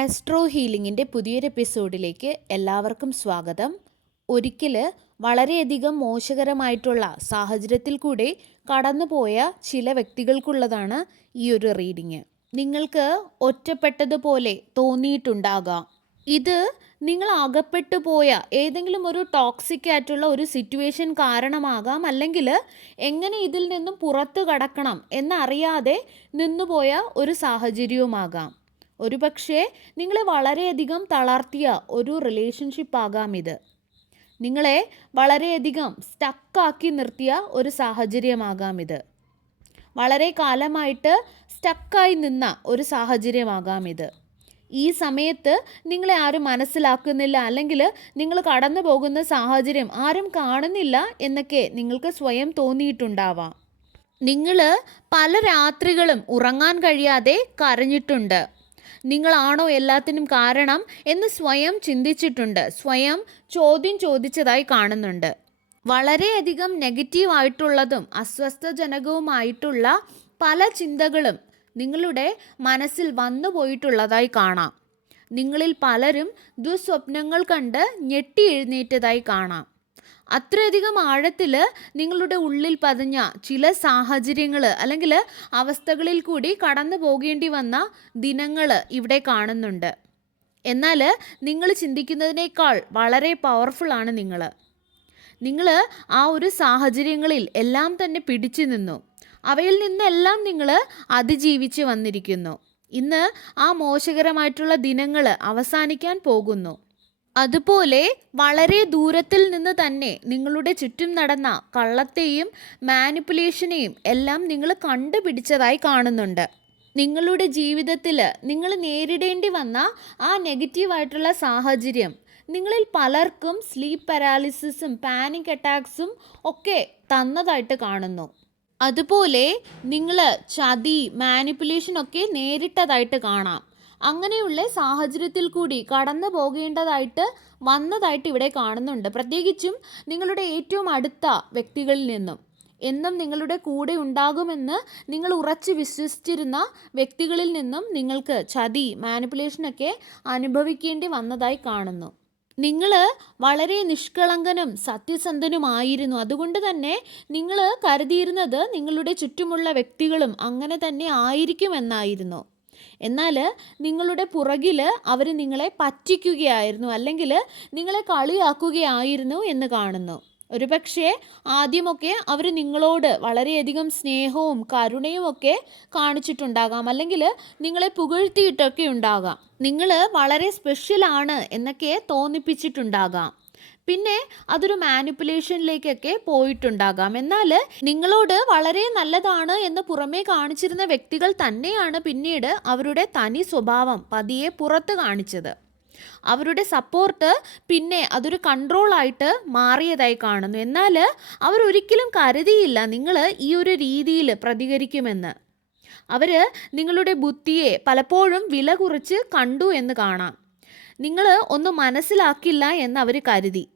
Astro ഹീലിംഗിൻ്റെ പുതിയൊരു എപ്പിസോഡിലേക്ക് എല്ലാവർക്കും സ്വാഗതം. ഒരിക്കൽ വളരെയധികം മോശകരമായിട്ടുള്ള സാഹചര്യത്തിൽ കൂടി കടന്നുപോയ ചില വ്യക്തികൾക്കുള്ളതാണ് ഈ ഒരു റീഡിങ്. നിങ്ങൾക്ക് ഒറ്റപ്പെട്ടതുപോലെ തോന്നിയിട്ടുണ്ടാകാം. ഇത് നിങ്ങൾ അകപ്പെട്ടു പോയ ഏതെങ്കിലും ഒരു ടോക്സിക് ആയിട്ടുള്ള ഒരു സിറ്റുവേഷൻ കാരണമാകാം, അല്ലെങ്കിൽ എങ്ങനെ ഇതിൽ നിന്നും പുറത്തു കടക്കണം എന്നറിയാതെ നിന്നുപോയ ഒരു സാഹചര്യവുമാകാം. ഒരുപക്ഷെ നിങ്ങളെ വളരെയധികം തളർത്തിയ ഒരു റിലേഷൻഷിപ്പ് ആകാം ഇത്. നിങ്ങളെ വളരെയധികം സ്റ്റക്കാക്കി നിർത്തിയ ഒരു സാഹചര്യമാകാം ഇത്. വളരെ കാലമായിട്ട് സ്റ്റക്കായി നിന്ന ഒരു സാഹചര്യമാകാം ഇത്. ഈ സമയത്ത് നിങ്ങളെ ആരും മനസ്സിലാക്കുന്നില്ല, അല്ലെങ്കിൽ നിങ്ങൾ കടന്നു പോകുന്ന സാഹചര്യം ആരും കാണുന്നില്ല എന്നൊക്കെ നിങ്ങൾക്ക് സ്വയം തോന്നിയിട്ടുണ്ടാവാം. നിങ്ങൾ പല രാത്രികളും ഉറങ്ങാൻ കഴിയാതെ കരഞ്ഞിട്ടുണ്ട്. നിങ്ങളാണോ എല്ലാത്തിനും കാരണം എന്ന് സ്വയം ചിന്തിച്ചിട്ടുണ്ട്, സ്വയം ചോദ്യം ചോദിച്ചതായി കാണുന്നുണ്ട്. വളരെയധികം നെഗറ്റീവായിട്ടുള്ളതും അസ്വസ്ഥജനകവുമായിട്ടുള്ള പല ചിന്തകളും നിങ്ങളുടെ മനസ്സിൽ വന്നു പോയിട്ടുള്ളതായി കാണാം. നിങ്ങളിൽ പലരും ദുസ്വപ്നങ്ങൾ കണ്ട് ഞെട്ടി എഴുന്നേറ്റതായി കാണാം. അത്രയധികം ആഴത്തിൽ നിങ്ങളുടെ ഉള്ളിൽ പതിഞ്ഞ ചില സാഹചര്യങ്ങൾ അല്ലെങ്കിൽ അവസ്ഥകളിൽ കൂടി കടന്നു പോകേണ്ടി വന്ന ദിനങ്ങൾ ഇവിടെ കാണുന്നുണ്ട്. എന്നാൽ നിങ്ങൾ ചിന്തിക്കുന്നതിനേക്കാൾ വളരെ പവർഫുള്ളാണ് നിങ്ങൾ ആ ഒരു സാഹചര്യങ്ങളിൽ എല്ലാം തന്നെ പിടിച്ചു നിന്നു. അവയിൽ നിന്നെല്ലാം നിങ്ങൾ അതിജീവിച്ച് വന്നിരിക്കുന്നു. ഇന്ന് ആ മോശകരമായിട്ടുള്ള ദിനങ്ങൾ അവസാനിക്കാൻ പോകുന്നു. അതുപോലെ വളരെ ദൂരത്തിൽ നിന്ന് തന്നെ നിങ്ങളുടെ ചുറ്റും നടന്ന കള്ളത്തെയും മാനിപ്പുലേഷനെയും എല്ലാം നിങ്ങൾ കണ്ടുപിടിച്ചതായി കാണുന്നുണ്ട്. നിങ്ങളുടെ ജീവിതത്തിൽ നിങ്ങൾ നേരിടേണ്ടി വന്ന ആ നെഗറ്റീവായിട്ടുള്ള സാഹചര്യം നിങ്ങളിൽ പലർക്കും സ്ലീപ്പ് പാരാലിസിസും പാനിക് അറ്റാക്സും ഒക്കെ തന്നതായിട്ട് കാണുന്നു. അതുപോലെ നിങ്ങൾ ചതി മാനിപ്പുലേഷനൊക്കെ നേരിട്ടതായിട്ട് കാണാം. അങ്ങനെയുള്ള സാഹചര്യത്തിൽ കൂടി കടന്നു പോകേണ്ടതായിട്ട് വന്നതായിട്ട് ഇവിടെ കാണുന്നുണ്ട്. പ്രത്യേകിച്ചും നിങ്ങളുടെ ഏറ്റവും അടുത്ത വ്യക്തികളിൽ നിന്നും. എന്നും നിങ്ങളുടെ കൂടെ ഉണ്ടാകുമെന്ന് നിങ്ങൾ ഉറച്ചു വിശ്വസിച്ചിരുന്ന വ്യക്തികളിൽ നിന്നും നിങ്ങൾക്ക് ചതി മാനിപ്പുലേഷനൊക്കെ അനുഭവിക്കേണ്ടി വന്നതായി കാണുന്നു. നിങ്ങൾ വളരെ നിഷ്കളങ്കനും സത്യസന്ധനുമായിരുന്നു. അതുകൊണ്ട് തന്നെ നിങ്ങൾ കരുതിയിരുന്നത് നിങ്ങളുടെ ചുറ്റുമുള്ള വ്യക്തികളും അങ്ങനെ തന്നെ ആയിരിക്കുമെന്നായിരുന്നു. എന്നാൽ നിങ്ങളുടെ പുറകിൽ അവർ നിങ്ങളെ പറ്റിക്കുകയായിരുന്നു, അല്ലെങ്കിൽ നിങ്ങളെ കളിയാക്കുകയായിരുന്നു എന്ന് കാണുന്നു. ഒരുപക്ഷെ ആദ്യമൊക്കെ അവർ നിങ്ങളോട് വളരെയധികം സ്നേഹവും കരുണയും ഒക്കെ കാണിച്ചിട്ടുണ്ടാകാം, അല്ലെങ്കിൽ നിങ്ങളെ പുകഴ്ത്തിയിട്ടൊക്കെ ഉണ്ടാകാം. നിങ്ങൾ വളരെ സ്പെഷ്യലാണ് എന്നൊക്കെ തോന്നിപ്പിച്ചിട്ടുണ്ടാകാം. പിന്നെ അതൊരു മാനിപ്പുലേഷനിലേക്കൊക്കെ പോയിട്ടുണ്ടാകാം. എന്നാൽ നിങ്ങളോട് വളരെ നല്ലതാണ് എന്ന് പുറമേ കാണിച്ചിരുന്ന വ്യക്തികൾ തന്നെയാണ് പിന്നീട് അവരുടെ തനി സ്വഭാവം പതിയെ പുറത്ത് കാണിച്ചത്. അവരുടെ സപ്പോർട്ട് പിന്നെ അതൊരു കൺട്രോളായിട്ട് മാറിയതായി കാണുന്നു. എന്നാൽ അവരൊരിക്കലും കരുതിയില്ല നിങ്ങൾ ഈ ഒരു രീതിയിൽ പ്രതികരിക്കുമെന്ന്. അവർ നിങ്ങളുടെ ബുദ്ധിയെ പലപ്പോഴും വില കുറച്ച് കണ്ടു എന്ന് കാണാം. നിങ്ങൾ ഒന്നും മനസ്സിലാക്കില്ല എന്ന് അവർ കരുതി.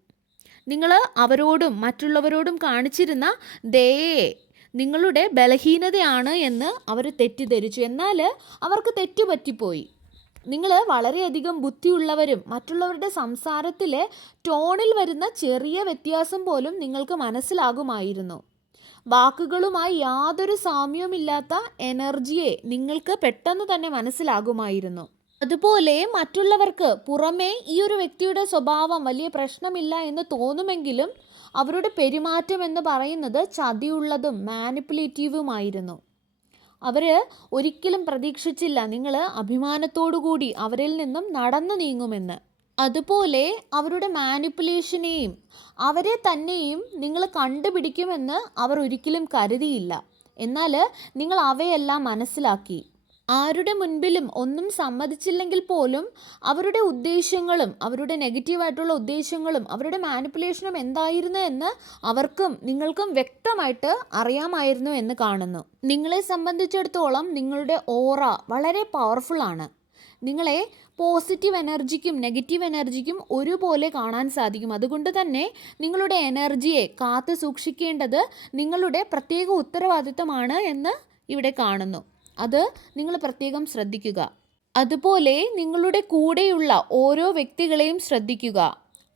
നിങ്ങൾ അവരോടും മറ്റുള്ളവരോടും കാണിച്ചിരുന്ന ദയയെ നിങ്ങളുടെ ബലഹീനതയാണ് എന്ന് അവർ തെറ്റിദ്ധരിച്ചു. എന്നാൽ അവർക്ക് തെറ്റുപറ്റിപ്പോയി. നിങ്ങൾ വളരെയധികം ബുദ്ധിയുള്ളവരും മറ്റുള്ളവരുടെ സംസാരത്തിലെ ടോണിൽ വരുന്ന ചെറിയ വ്യത്യാസം പോലും നിങ്ങൾക്ക് മനസ്സിലാകുമായിരുന്നു. വാക്കുകളുമായി യാതൊരു സാമ്യവുമില്ലാത്ത എനർജിയെ നിങ്ങൾക്ക് പെട്ടെന്ന് തന്നെ മനസ്സിലാകുമായിരുന്നു. അതുപോലെ മറ്റുള്ളവർക്ക് പുറമേ ഈ ഒരു വ്യക്തിയുടെ സ്വഭാവം വലിയ പ്രശ്നമില്ല എന്ന് തോന്നുമെങ്കിലും അവരുടെ പെരുമാറ്റം എന്ന് പറയുന്നത് ചതിയുള്ളതും മാനിപ്പുലേറ്റീവുമായിരുന്നു. അവർ ഒരിക്കലും പ്രതീക്ഷിച്ചില്ല നിങ്ങൾ അഭിമാനത്തോടു കൂടി അവരിൽ നിന്നും നടന്നു നീങ്ങുമെന്ന്. അതുപോലെ അവരുടെ മാനിപ്പുലേഷനെയും അവരെ തന്നെയും നിങ്ങൾ കണ്ടുപിടിക്കുമെന്ന് അവർ ഒരിക്കലും കരുതിയില്ല. എന്നാൽ നിങ്ങൾ അവയെല്ലാം മനസ്സിലാക്കി. ആരുടെ മുൻപിലും ഒന്നും സമ്മതിച്ചില്ലെങ്കിൽ പോലും അവരുടെ ഉദ്ദേശങ്ങളും അവരുടെ നെഗറ്റീവായിട്ടുള്ള ഉദ്ദേശങ്ങളും അവരുടെ മാനിപ്പുലേഷനും എന്തായിരുന്നു എന്ന് അവർക്കും നിങ്ങൾക്കും വ്യക്തമായിട്ട് അറിയാമായിരുന്നു എന്ന് കാണുന്നു. നിങ്ങളെ സംബന്ധിച്ചിടത്തോളം നിങ്ങളുടെ ഓറ വളരെ പവർഫുള്ളാണ്. നിങ്ങളെ പോസിറ്റീവ് എനർജിക്കും നെഗറ്റീവ് എനർജിക്കും ഒരുപോലെ കാണാൻ സാധിക്കും. അതുകൊണ്ട് തന്നെ നിങ്ങളുടെ എനർജിയെ കാത്തു സൂക്ഷിക്കേണ്ടത് നിങ്ങളുടെ പ്രത്യേക ഉത്തരവാദിത്തമാണ് എന്ന് ഇവിടെ കാണുന്നു. അത് നിങ്ങൾ പ്രത്യേകം ശ്രദ്ധിക്കുക. അതുപോലെ നിങ്ങളുടെ കൂടെയുള്ള ഓരോ വ്യക്തികളെയും ശ്രദ്ധിക്കുക.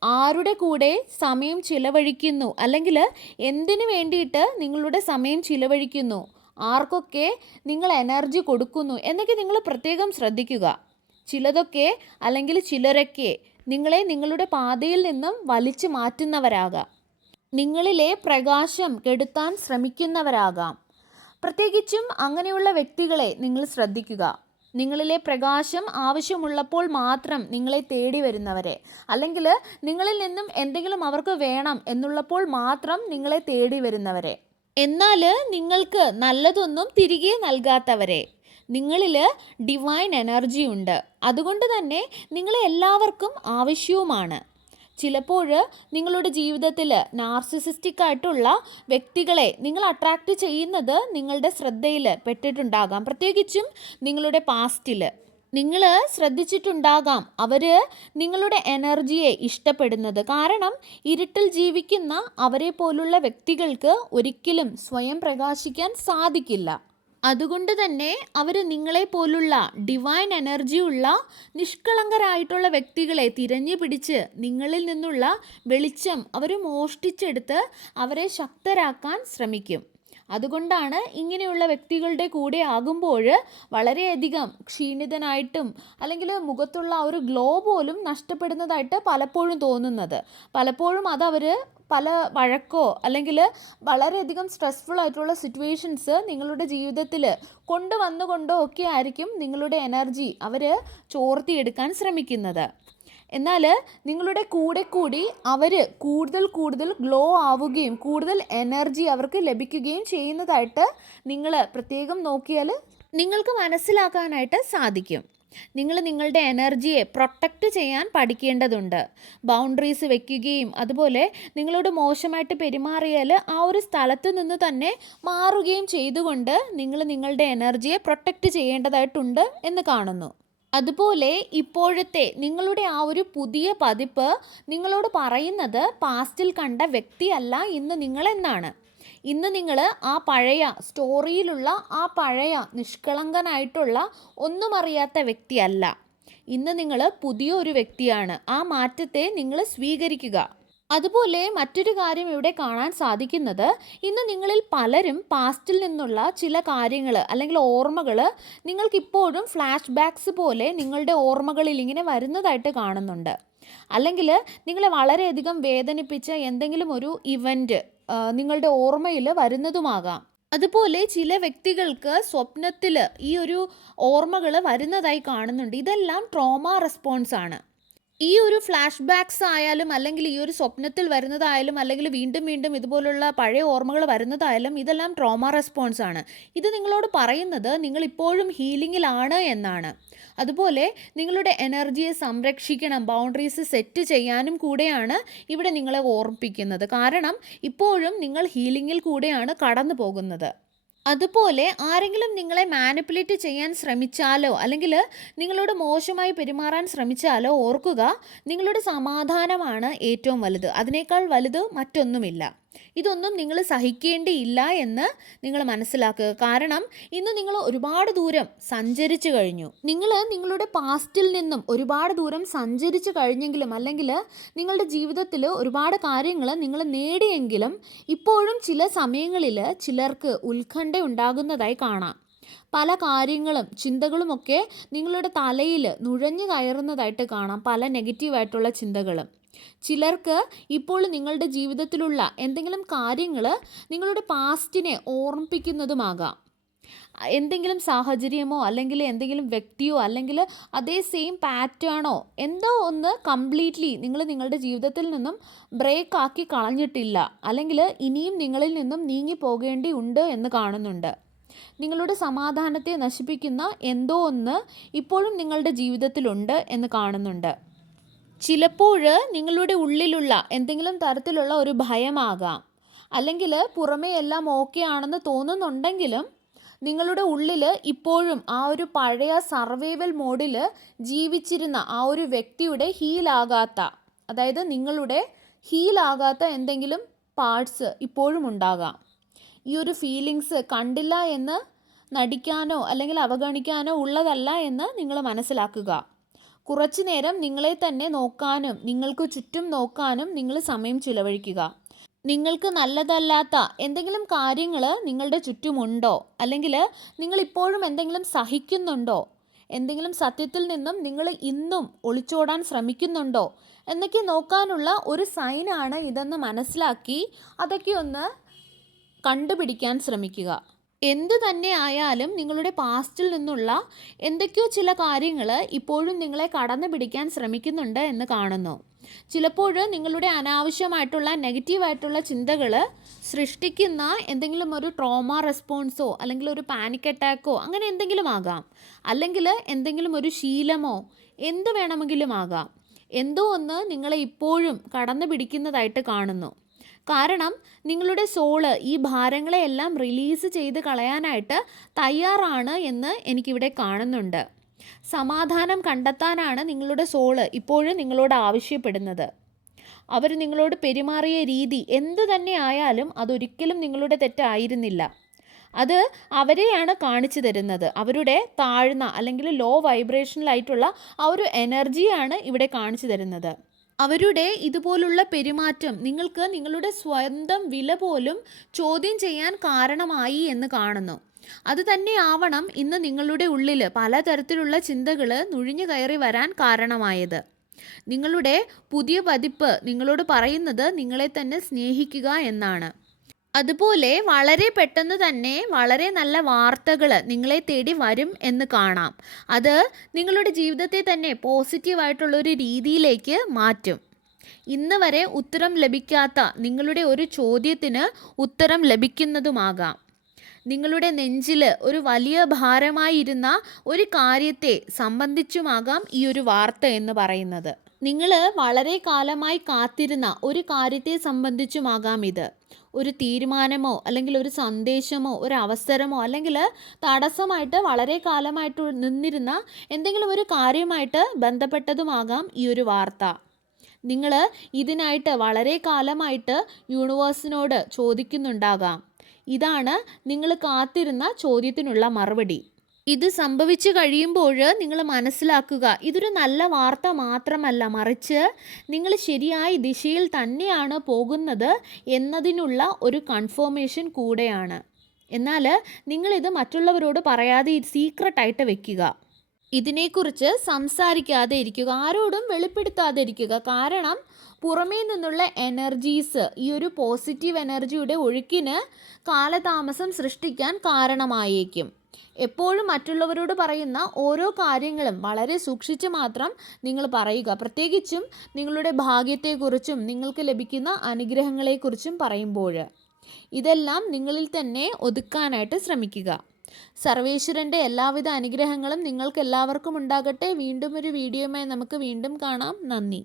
ആരുടെ കൂടെ സമയം ചിലവഴിക്കുന്നു, അല്ലെങ്കിൽ എന്തിനു വേണ്ടിയിട്ട് നിങ്ങളുടെ സമയം ചിലവഴിക്കുന്നു, ആർക്കൊക്കെ നിങ്ങൾ എനർജി കൊടുക്കുന്നു എന്നൊക്കെ നിങ്ങൾ പ്രത്യേകം ശ്രദ്ധിക്കുക. ചിലതൊക്കെ അല്ലെങ്കിൽ ചിലരൊക്കെ നിങ്ങളെ നിങ്ങളുടെ പാതയിൽ നിന്നും വലിച്ചു മാറ്റുന്നവരാകാം. നിങ്ങളിലെ പ്രകാശം കെടുത്താൻ ശ്രമിക്കുന്നവരാകാം. പ്രത്യേകിച്ചും അങ്ങനെയുള്ള വ്യക്തികളെ നിങ്ങൾ ശ്രദ്ധിക്കുക. നിങ്ങളിലെ പ്രകാശം ആവശ്യമുള്ളപ്പോൾ മാത്രം നിങ്ങളെ തേടി വരുന്നവരെ, അല്ലെങ്കിൽ നിങ്ങളിൽ നിന്നും എന്തെങ്കിലും അവർക്ക് വേണം എന്നുള്ളപ്പോൾ മാത്രം നിങ്ങളെ തേടി വരുന്നവരെ, എന്നാൽ നിങ്ങൾക്ക് നല്ലതൊന്നും തിരികെ നൽകാത്തവരെ. നിങ്ങളിൽ ഡിവൈൻ എനർജി ഉണ്ട്. അതുകൊണ്ട് തന്നെ നിങ്ങളെ എല്ലാവർക്കും ആവശ്യവുമാണ്. ചിലപ്പോൾ നിങ്ങളുടെ ജീവിതത്തിൽ നാർസിസിസ്റ്റിക് ആയിട്ടുള്ള വ്യക്തികളെ നിങ്ങൾ അട്രാക്റ്റ് ചെയ്യുന്നത് നിങ്ങളുടെ ശ്രദ്ധയിൽ പെട്ടിട്ടുണ്ടാകാം. പ്രത്യേകിച്ചും നിങ്ങളുടെ പാസ്റ്റിൽ നിങ്ങൾ ശ്രദ്ധിച്ചിട്ടുണ്ടാകാം അവർ നിങ്ങളുടെ എനർജിയെ ഇഷ്ടപ്പെടുന്നത്. കാരണം ഇരുട്ടിൽ ജീവിക്കുന്ന അവരെ പോലുള്ള വ്യക്തികൾക്ക് ഒരിക്കലും സ്വയം പ്രകാശിക്കാൻ സാധിക്കില്ല. അതുകൊണ്ട് തന്നെ അവർ നിങ്ങളെ പോലുള്ള ഡിവൈൻ എനർജിയുള്ള നിഷ്കളങ്കരായിട്ടുള്ള വ്യക്തികളെ തിരഞ്ഞു പിടിച്ച് നിങ്ങളിൽ നിന്നുള്ള വെളിച്ചം അവർ മോഷ്ടിച്ചെടുത്ത് അവരെ ശക്തരാക്കാൻ ശ്രമിക്കും. അതുകൊണ്ടാണ് ഇങ്ങനെയുള്ള വ്യക്തികളുടെ കൂടെ ആകുമ്പോൾ വളരെയധികം ക്ഷീണിതനായിട്ടും അല്ലെങ്കിൽ മുഖത്തുള്ള ഒരു ഗ്ലോ പോലും നഷ്ടപ്പെടുന്നതായിട്ട് പലപ്പോഴും തോന്നുന്നത്. പലപ്പോഴും അതവർ പല വഴക്കോ അല്ലെങ്കിൽ വളരെയധികം സ്ട്രെസ്ഫുൾ ആയിട്ടുള്ള സിറ്റുവേഷൻസ് നിങ്ങളുടെ ജീവിതത്തിൽ കൊണ്ടുവന്നുകൊണ്ടോ ഒക്കെ ആയിരിക്കും നിങ്ങളുടെ എനർജി അവർ ചോർത്തിയെടുക്കാൻ ശ്രമിക്കുന്നത്. എന്നാൽ നിങ്ങളുടെ കൂടെ കൂടി അവർ കൂടുതൽ കൂടുതൽ ഗ്ലോ ആവുകയും കൂടുതൽ എനർജി അവർക്ക് ലഭിക്കുകയും ചെയ്യുന്നതായിട്ട് നിങ്ങൾ പ്രത്യേകം നോക്കിയാൽ നിങ്ങൾക്ക് മനസ്സിലാക്കാനായിട്ട് സാധിക്കും. നിങ്ങൾ നിങ്ങളുടെ എനർജിയെ പ്രൊട്ടക്റ്റ് ചെയ്യാൻ പഠിക്കേണ്ടതുണ്ട്. ബൗണ്ടറീസ് വെക്കുകയും അതുപോലെ നിങ്ങളോട് മോശമായിട്ട് പെരുമാറിയാൽ ആ ഒരു സ്ഥലത്ത് നിന്ന് തന്നെ മാറുകയും ചെയ്തുകൊണ്ട് നിങ്ങൾ നിങ്ങളുടെ എനർജിയെ പ്രൊട്ടക്റ്റ് ചെയ്യേണ്ടതായിട്ടുണ്ട് എന്ന് കാണുന്നു. അതുപോലെ ഇപ്പോഴത്തെ നിങ്ങളുടെ ആ ഒരു പുതിയ പതിപ്പ് നിങ്ങളോട് പറയുന്നത് പാസ്റ്റിൽ കണ്ട വ്യക്തിയല്ല ഇന്ന് നിങ്ങളെന്നാണ്. ഇന്ന് നിങ്ങൾ ആ പഴയ സ്റ്റോറിയിലുള്ള ആ പഴയ നിഷ്കളങ്കനായിട്ടുള്ള ഒന്നും അറിയാത്ത വ്യക്തിയല്ല. ഇന്ന് നിങ്ങൾ പുതിയൊരു വ്യക്തിയാണ്. ആ മാറ്റത്തെ നിങ്ങൾ സ്വീകരിക്കുക. അതുപോലെ മറ്റൊരു കാര്യം ഇവിടെ കാണാൻ സാധിക്കുന്നത്, ഇന്ന് നിങ്ങളിൽ പലരും പാസ്റ്റിൽ നിന്നുള്ള ചില കാര്യങ്ങൾ അല്ലെങ്കിൽ ഓർമ്മകൾ നിങ്ങൾക്കിപ്പോഴും ഫ്ലാഷ് ബാക്സ് പോലെ നിങ്ങളുടെ ഓർമ്മകളിൽ ഇങ്ങനെ വരുന്നതായിട്ട് കാണുന്നുണ്ട്. അല്ലെങ്കിൽ നിങ്ങളെ വളരെയധികം വേദനിപ്പിച്ച എന്തെങ്കിലും ഒരു ഇവൻറ്റ് നിങ്ങളുടെ ഓർമ്മയിൽ വരുന്നതുമാകാം. അതുപോലെ ചില വ്യക്തികൾക്ക് സ്വപ്നത്തിൽ ഈ ഒരു ഓർമ്മകൾ വരുന്നതായി കാണുന്നുണ്ട്. ഇതെല്ലാം ട്രോമ റെസ്പോൺസ് ആണ്. ഈ ഒരു ഫ്ലാഷ് ബാക്സ് ആയാലും അല്ലെങ്കിൽ ഈ ഒരു സ്വപ്നത്തിൽ വരുന്നതായാലും അല്ലെങ്കിൽ വീണ്ടും വീണ്ടും ഇതുപോലുള്ള പഴയ ഓർമ്മകൾ വരുന്നതായാലും ഇതെല്ലാം ട്രോമ റെസ്പോൺസ് ആണ്. ഇത് നിങ്ങളോട് പറയുന്നത് നിങ്ങൾ ഇപ്പോഴും ഹീലിങ്ങിലാണ് എന്നാണ്. അതുപോലെ നിങ്ങളുടെ എനർജിയെ സംരക്ഷിക്കണം, ബൗണ്ടറീസ് സെറ്റ് ചെയ്യാനും കൂടെയാണ് ഇവിടെ നിങ്ങളെ ഓർമ്മിപ്പിക്കുന്നത്. കാരണം ഇപ്പോഴും നിങ്ങൾ ഹീലിങ്ങിൽ കൂടെയാണ് കടന്നു പോകുന്നത്. അതുപോലെ ആരെങ്കിലും നിങ്ങളെ മാനിപ്പുലേറ്റ് ചെയ്യാൻ ശ്രമിച്ചാലോ അല്ലെങ്കിൽ നിങ്ങളോട് മോശമായി പെരുമാറാൻ ശ്രമിച്ചാലോ ഓർക്കുക, നിങ്ങളുടെ സമാധാനമാണ് ഏറ്റവും വലുത്. അതിനേക്കാൾ വലുത് മറ്റൊന്നുമില്ല. ഇതൊന്നും നിങ്ങൾ സഹിക്കേണ്ടിയില്ല എന്ന് നിങ്ങൾ മനസ്സിലാക്കുക. കാരണം ഇന്ന് നിങ്ങൾ ഒരുപാട് ദൂരം സഞ്ചരിച്ചു കഴിഞ്ഞു. നിങ്ങൾ നിങ്ങളുടെ പാസ്റ്റിൽ നിന്നും ഒരുപാട് ദൂരം സഞ്ചരിച്ചു കഴിഞ്ഞെങ്കിലും അല്ലെങ്കിൽ നിങ്ങളുടെ ജീവിതത്തിൽ ഒരുപാട് കാര്യങ്ങൾ നിങ്ങൾ നേടിയെങ്കിലും ഇപ്പോഴും ചില സമയങ്ങളിൽ ചിലർക്ക് ഉത്കണ്ഠ ഉണ്ടാകുന്നതായി കാണാം. പല കാര്യങ്ങളും ചിന്തകളുമൊക്കെ നിങ്ങളുടെ തലയിൽ നുഴഞ്ഞു കയറുന്നതായിട്ട് കാണാം. പല നെഗറ്റീവായിട്ടുള്ള ചിന്തകളും. ചിലർക്ക് ഇപ്പോൾ നിങ്ങളുടെ ജീവിതത്തിലുള്ള എന്തെങ്കിലും കാര്യങ്ങൾ നിങ്ങളുടെ പാസ്റ്റിനെ ഓർമ്മിപ്പിക്കുന്നതുമാകാം. എന്തെങ്കിലും സാഹചര്യമോ അല്ലെങ്കിൽ എന്തെങ്കിലും വ്യക്തിയോ അല്ലെങ്കിൽ അതേ സെയിം പാറ്റേണോ എന്തോ ഒന്ന് കംപ്ലീറ്റ്ലി നിങ്ങൾ നിങ്ങളുടെ ജീവിതത്തിൽ നിന്നും ബ്രേക്ക് ആക്കി കളഞ്ഞിട്ടില്ല, അല്ലെങ്കിൽ ഇനിയും നിങ്ങളിൽ നിന്നും നീങ്ങി പോകേണ്ടി ഉണ്ട് എന്ന് കാണുന്നുണ്ട്. നിങ്ങളുടെ സമാധാനത്തെ നശിപ്പിക്കുന്ന എന്തോ ഒന്ന് ഇപ്പോഴും നിങ്ങളുടെ ജീവിതത്തിലുണ്ട് എന്ന് കാണുന്നുണ്ട്. ചിലപ്പോൾ നിങ്ങളുടെ ഉള്ളിലുള്ള എന്തെങ്കിലും തരത്തിലുള്ള ഒരു ഭയമാകാം, അല്ലെങ്കിൽ പുറമേ എല്ലാം ഓക്കെ ആണെന്ന് തോന്നുന്നുണ്ടെങ്കിലും നിങ്ങളുടെ ഉള്ളിൽ ഇപ്പോഴും ആ ഒരു പഴയ സർവൈവൽ മോഡിൽ ജീവിച്ചിരുന്ന ആ ഒരു വ്യക്തിയുടെ ഹീലാകാത്ത, അതായത് നിങ്ങളുടെ ഹീലാകാത്ത എന്തെങ്കിലും പാർട്സ് ഇപ്പോഴും ഉണ്ടാകാം. ഈ ഒരു ഫീലിങ്സ് കണ്ടില്ല എന്ന് നടിക്കാനോ അല്ലെങ്കിൽ അവഗണിക്കാനോ ഉള്ളതല്ല എന്ന് നിങ്ങൾ മനസ്സിലാക്കുക. കുറച്ചു നേരം നിങ്ങളെ തന്നെ നോക്കാനും നിങ്ങൾക്ക് ചുറ്റും നോക്കാനും നിങ്ങൾ സമയം ചിലവഴിക്കുക. നിങ്ങൾക്ക് നല്ലതല്ലാത്ത എന്തെങ്കിലും കാര്യങ്ങൾ നിങ്ങളുടെ ചുറ്റുമുണ്ടോ, അല്ലെങ്കിൽ നിങ്ങൾ ഇപ്പോഴും എന്തെങ്കിലും സഹിക്കുന്നുണ്ടോ, എന്തെങ്കിലും സത്യത്തിൽ നിന്നും നിങ്ങൾ ഇന്നും ഒളിച്ചോടാൻ ശ്രമിക്കുന്നുണ്ടോ എന്നൊക്കെ നോക്കാനുള്ള ഒരു സൈനാണ് ഇതെന്ന് മനസ്സിലാക്കി അതൊക്കെ ഒന്ന് കണ്ടുപിടിക്കാൻ ശ്രമിക്കുക. എന്തു തന്നെ ആയാലും നിങ്ങളുടെ പാസ്റ്റിൽ നിന്നുള്ള എന്തൊക്കെയോ ചില കാര്യങ്ങൾ ഇപ്പോഴും നിങ്ങളെ കടന്നു പിടിക്കാൻ ശ്രമിക്കുന്നുണ്ട് എന്ന് കാണുന്നു. ചിലപ്പോൾ നിങ്ങളുടെ അനാവശ്യമായിട്ടുള്ള നെഗറ്റീവായിട്ടുള്ള ചിന്തകൾ സൃഷ്ടിക്കുന്ന എന്തെങ്കിലും ഒരു ട്രോമ റെസ്പോൺസോ അല്ലെങ്കിൽ ഒരു പാനിക് അറ്റാക്കോ അങ്ങനെ എന്തെങ്കിലും ആകാം. അല്ലെങ്കിൽ എന്തെങ്കിലും ഒരു ശീലമോ എന്ത് വേണമെങ്കിലും ആകാം. എന്തോ ഒന്ന് നിങ്ങളെ ഇപ്പോഴും കടന്നു പിടിക്കുന്നതായിട്ട് കാണുന്നു. കാരണം നിങ്ങളുടെ സോള് ഈ ഭാരങ്ങളെയെല്ലാം റിലീസ് ചെയ്ത് കളയാനായിട്ട് തയ്യാറാണ് എന്ന് എനിക്കിവിടെ കാണുന്നുണ്ട്. സമാധാനം കണ്ടെത്താനാണ് നിങ്ങളുടെ സോള് ഇപ്പോഴും നിങ്ങളോട് ആവശ്യപ്പെടുന്നത്. അവർ നിങ്ങളോട് പെരുമാറിയ രീതി എന്തു തന്നെ ആയാലും അതൊരിക്കലും നിങ്ങളുടെ തെറ്റായിരുന്നില്ല. അത് അവരെയാണ് കാണിച്ചു തരുന്നത്. അവരുടെ താഴ്ന്ന അല്ലെങ്കിൽ ലോ വൈബ്രേഷനിലായിട്ടുള്ള ആ ഒരു എനർജിയാണ് ഇവിടെ കാണിച്ചു തരുന്നത്. അവരുടെ ഇതുപോലുള്ള പെരുമാറ്റം നിങ്ങൾക്ക് നിങ്ങളുടെ സ്വന്തം വില പോലും ചോദ്യം ചെയ്യാൻ കാരണമായി എന്ന് കാണുന്നു. അത് തന്നെയാവണം ഇന്ന് നിങ്ങളുടെ ഉള്ളിൽ പലതരത്തിലുള്ള ചിന്തകൾ നുഴഞ്ഞു കയറി വരാൻ കാരണമായത്. നിങ്ങളുടെ പുതിയ പതിപ്പ് നിങ്ങളോട് പറയുന്നത് നിങ്ങളെ തന്നെ സ്നേഹിക്കുക എന്നാണ്. അതുപോലെ വളരെ പെട്ടെന്ന് തന്നെ വളരെ നല്ല വാർത്തകൾ നിങ്ങളെ തേടി വരും എന്ന് കാണാം. അത് നിങ്ങളുടെ ജീവിതത്തെ തന്നെ പോസിറ്റീവായിട്ടുള്ളൊരു രീതിയിലേക്ക് മാറ്റും. ഇന്ന് വരെ ഉത്തരം ലഭിക്കാത്ത നിങ്ങളുടെ ഒരു ചോദ്യത്തിന് ഉത്തരം ലഭിക്കുന്നതുമാകാം. നിങ്ങളുടെ നെഞ്ചിൽ ഒരു വലിയ ഭാരമായിരുന്ന ഒരു കാര്യത്തെ സംബന്ധിച്ചുമാകാം ഈ ഒരു വാർത്ത എന്ന് പറയുന്നത്. നിങ്ങൾ വളരെ കാലമായി കാത്തിരുന്ന ഒരു കാര്യത്തെ സംബന്ധിച്ചുമാകാം ഇത്. ഒരു തീരുമാനമോ അല്ലെങ്കിൽ ഒരു സന്ദേശമോ ഒരു അവസരമോ അല്ലെങ്കിൽ തടസ്സമായിട്ട് വളരെ കാലമായിട്ട് നിന്നിരുന്ന എന്തെങ്കിലും ഒരു കാര്യമായിട്ട് ബന്ധപ്പെട്ടതുമാകാം ഈ ഒരു വാർത്ത. നിങ്ങൾ ഇതിനായിട്ട് വളരെ കാലമായിട്ട് യൂണിവേഴ്സിനോട് ചോദിക്കുന്നുണ്ടാകാം. ഇതാണ് നിങ്ങൾ കാത്തിരുന്ന ചോദ്യത്തിനുള്ള മറുപടി. ഇത് സംഭവിച്ചു കഴിയുമ്പോൾ നിങ്ങൾ മനസ്സിലാക്കുക, ഇതൊരു നല്ല വാർത്ത മാത്രമല്ല, മറിച്ച് നിങ്ങൾ ശരിയായ ദിശയിൽ തന്നെയാണ് പോകുന്നത് എന്നതിനുള്ള ഒരു കൺഫർമേഷൻ കൂടെയാണ്. എന്നാൽ നിങ്ങളിത് മറ്റുള്ളവരോട് പറയാതെ സീക്രട്ടായിട്ട് വെക്കുക. ഇതിനെക്കുറിച്ച് സംസാരിക്കാതെ ഇരിക്കുക, ആരോടും വെളിപ്പെടുത്താതെ ഇരിക്കുക. കാരണം പുറമേ നിന്നുള്ള എനർജീസ് ഈ ഒരു പോസിറ്റീവ് എനർജിയുടെ ഒഴുക്കിന് കാലതാമസം സൃഷ്ടിക്കാൻ കാരണമായേക്കും. എപ്പോഴും മറ്റുള്ളവരോട് പറയുന്ന ഓരോ കാര്യങ്ങളും വളരെ സൂക്ഷിച്ച് മാത്രം നിങ്ങൾ പറയുക. പ്രത്യേകിച്ചും നിങ്ങളുടെ ഭാഗ്യത്തെക്കുറിച്ചും നിങ്ങൾക്ക് ലഭിക്കുന്ന അനുഗ്രഹങ്ങളെക്കുറിച്ചും പറയുമ്പോൾ ഇതെല്ലാം നിങ്ങളിൽ തന്നെ ഒതുക്കാനായിട്ട് ശ്രമിക്കുക. സർവേശ്വരൻ്റെ എല്ലാവിധ അനുഗ്രഹങ്ങളും നിങ്ങൾക്ക് എല്ലാവർക്കും ഉണ്ടാകട്ടെ. വീണ്ടും ഒരു വീഡിയോയുമായി നമുക്ക് വീണ്ടും കാണാം. നന്ദി.